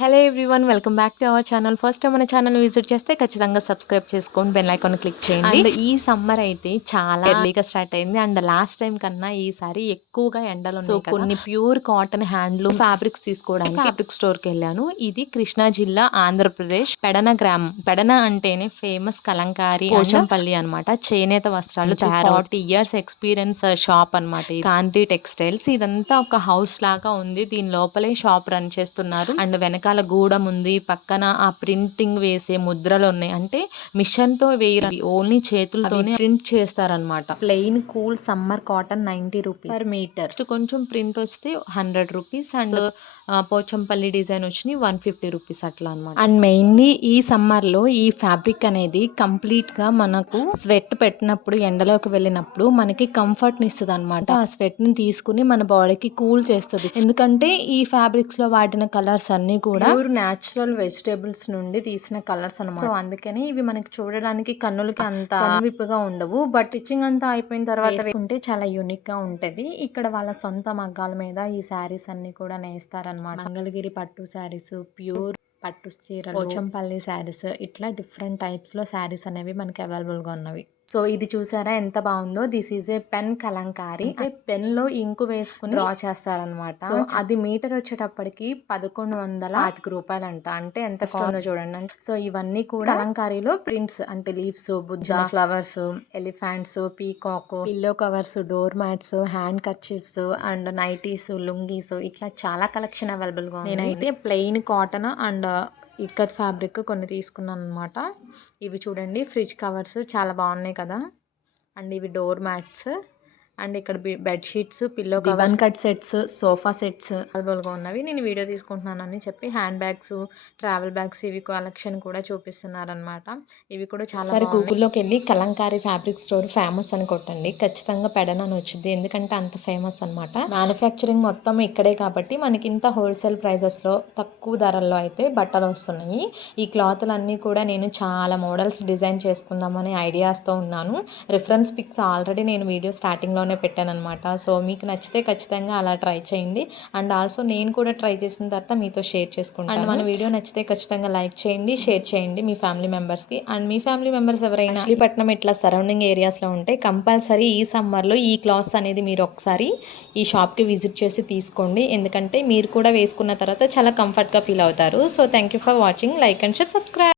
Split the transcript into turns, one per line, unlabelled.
Hello everyone welcome back to our channel first time మన channel visit చేస్తే ఖచ్చితంగా subscribe చేసుకోండి బెల్ ఐకాన్ క్లిక్ చేయండి. అండ్ ఈ సమ్మర్ అయితే చాలా ఎర్లీగా స్టార్ట్ అయింది. అండ్ లాస్ట్ టైం కన్నా ఈసారి ఎక్కువగా ఎండలు సో కొన్ని ప్యూర్ కాటన్ హ్యాండ్లూమ్ ఫ్యాబ్రిక్స్ తీసుకోవడానికి ఫ్యాబ్రిక్ స్టోర్కి వెళ్ళాను. ఇది కృష్ణా జిల్లా ఆంధ్రప్రదేశ్ పెడన గ్రామం. పెడన అంటేనే ఫేమస్ కలంకారీ పోచంపల్లి అన్నమాట. చేనేత వస్త్రాలు తయారు ఫార్టీ ఇయర్స్ ఎక్స్పీరియన్స్ షాప్ అన్నమాట ఇది. కాంతి టెక్స్టైల్స్ ఇదంతా ఒక హౌస్ లాగా ఉంది. దీని లోపలే షాప్ రన్ చేస్తున్నారు. అండ్ వెనకాల గూడం ఉంది. పక్కన ఆ ప్రింటింగ్ వేసే ముద్రలు ఉన్నాయి. అంటే మిషన్తో వేయరు? ఓన్లీ చేతులతోనే ప్రింట్ చేస్తారనమాట plain cool summer cotton ninety rupees per metre కొంచెం ప్రింట్ వస్తే hundred rupees and Pochampally design వచ్చి వన్ ఫిఫ్టీ రూపీస్ అట్లా అనమాట అండ్ మెయిన్లీ ఈ సమ్మర్లో ఈ ఫ్యాబ్రిక్ అనేది కంప్లీట్గా మనకు స్వెట్ పెట్టినప్పుడు ఎండలోకి వెళ్ళినప్పుడు మనకి కంఫర్ట్ని ఇస్తుంది అనమాట ఆ స్వెట్ని తీసుకుని మన బాడీకి కూల్ చేస్తుంది. ఎందుకంటే ఈ ఫ్యాబ్రిక్స్లో వాడిన కలర్స్ అన్ని కూడా ప్యూర్ న్యాచురల్ వెజిటేబుల్స్ నుండి తీసిన కలర్స్ అనమాట సో అందుకని ఇవి మనకి చూడడానికి కన్నులకి అంత కనువిప్పుగా ఉండవు. బట్ స్టిచ్చింగ్ అంతా అయిపోయిన తర్వాత వేసుకుంటే చాలా యూనిక్గా ఉంటది. ఇక్కడ వాళ్ళ సొంత మగ్గాల మీద ఈ శారీస్ అన్ని కూడా నేస్తారనమాట మంగళగిరి పట్టు శారీస్ ప్యూర్ పట్టు చీరలు పోచంపల్లి శారీస్ ఇట్లా డిఫరెంట్ టైప్స్లో శారీస్ అనేవి మనకి అవైలబుల్గా ఉన్నవి. సో ఇది చూసారా? ఎంత బాగుందో. This is a pen Kalamkari. అంటే పెన్లో ఇంకు వేసుకుని డ్రా చేస్తారనమాట సో అది మీటర్ వచ్చేటప్పటికి పదకొండు వందల పాతిక రూపాయలు అంట అంటే ఎంత ఉందో చూడండి. అంటే సో ఇవన్నీ కూడా కలంకారీలో ప్రింట్స్ అంటే leaves Bujja flowers elephants peacock pillow covers door mats handkerchiefs and nighties lungis ఇట్లా చాలా కలెక్షన్ అవైలబుల్గా నేనైతే plain cotton and ikat fabric కొన్ని తీసుకున్నాను అనమాట ఇవి చూడండి ఫ్రిడ్జ్ కవర్స్ చాలా బాగున్నాయి కదా. అండ్ ఇవి డోర్ మ్యాట్స్. అండ్ ఇక్కడ bed sheets pillow one cut sets sofa sets. అవైలబుల్గా ఉన్నవి. నేను వీడియో తీసుకుంటున్నానని చెప్పి హ్యాండ్ బ్యాగ్స్ ట్రావెల్ బ్యాగ్స్ ఇవి కలెక్షన్ కూడా చూపిస్తున్నారు అనమాట ఇవి కూడా చాలా సరే గూగుల్లోకి వెళ్ళి కలంకారీ ఫ్యాబ్రిక్ స్టోర్ ఫేమస్ అని కొట్టండి. ఖచ్చితంగా పెడన అని వచ్చింది ఎందుకంటే అంత ఫేమస్ అనమాట మ్యానుఫ్యాక్చరింగ్ మొత్తం ఇక్కడే కాబట్టి మనకి ఇంత హోల్సేల్ ప్రైజెస్లో తక్కువ ధరల్లో అయితే బట్టలు వస్తున్నాయి. ఈ క్లాత్లు అన్నీ కూడా నేను చాలా మోడల్స్ డిజైన్ చేసుకుందామనే ఐడియాస్తో ఉన్నాను. రిఫరెన్స్ పిక్స్ ఆల్రెడీ నేను వీడియో స్టార్టింగ్లోనే పెట్టాను అనమాట సో మీకు నచ్చితే ఖచ్చితంగా అలా ట్రై చేయండి. అండ్ ఆల్సో నేను కూడా ట్రై చేసిన తర్వాత మీతో షేర్ చేసుకుంటాను. అండ్ మన వీడియో నచ్చితే ఖచ్చితంగా లైక్ చేయండి షేర్ చేయండి మీ ఫ్యామిలీ మెంబర్స్కి. అండ్ మీ ఫ్యామిలీ మెంబర్స్ ఎవరైనా మచిలీపట్నం ఇట్లా సరౌండింగ్ ఏరియాస్లో ఉంటే కంపల్సరీ ఈ సమ్మర్లో ఈ క్లాత్స్ అనేది మీరు ఒకసారి ఈ షాప్కి విజిట్ చేసి తీసుకోండి. ఎందుకంటే మీరు కూడా వేసుకున్న తర్వాత చాలా కంఫర్ట్గా ఫీల్ అవుతారు. So thank you for watching. Like and share subscribe.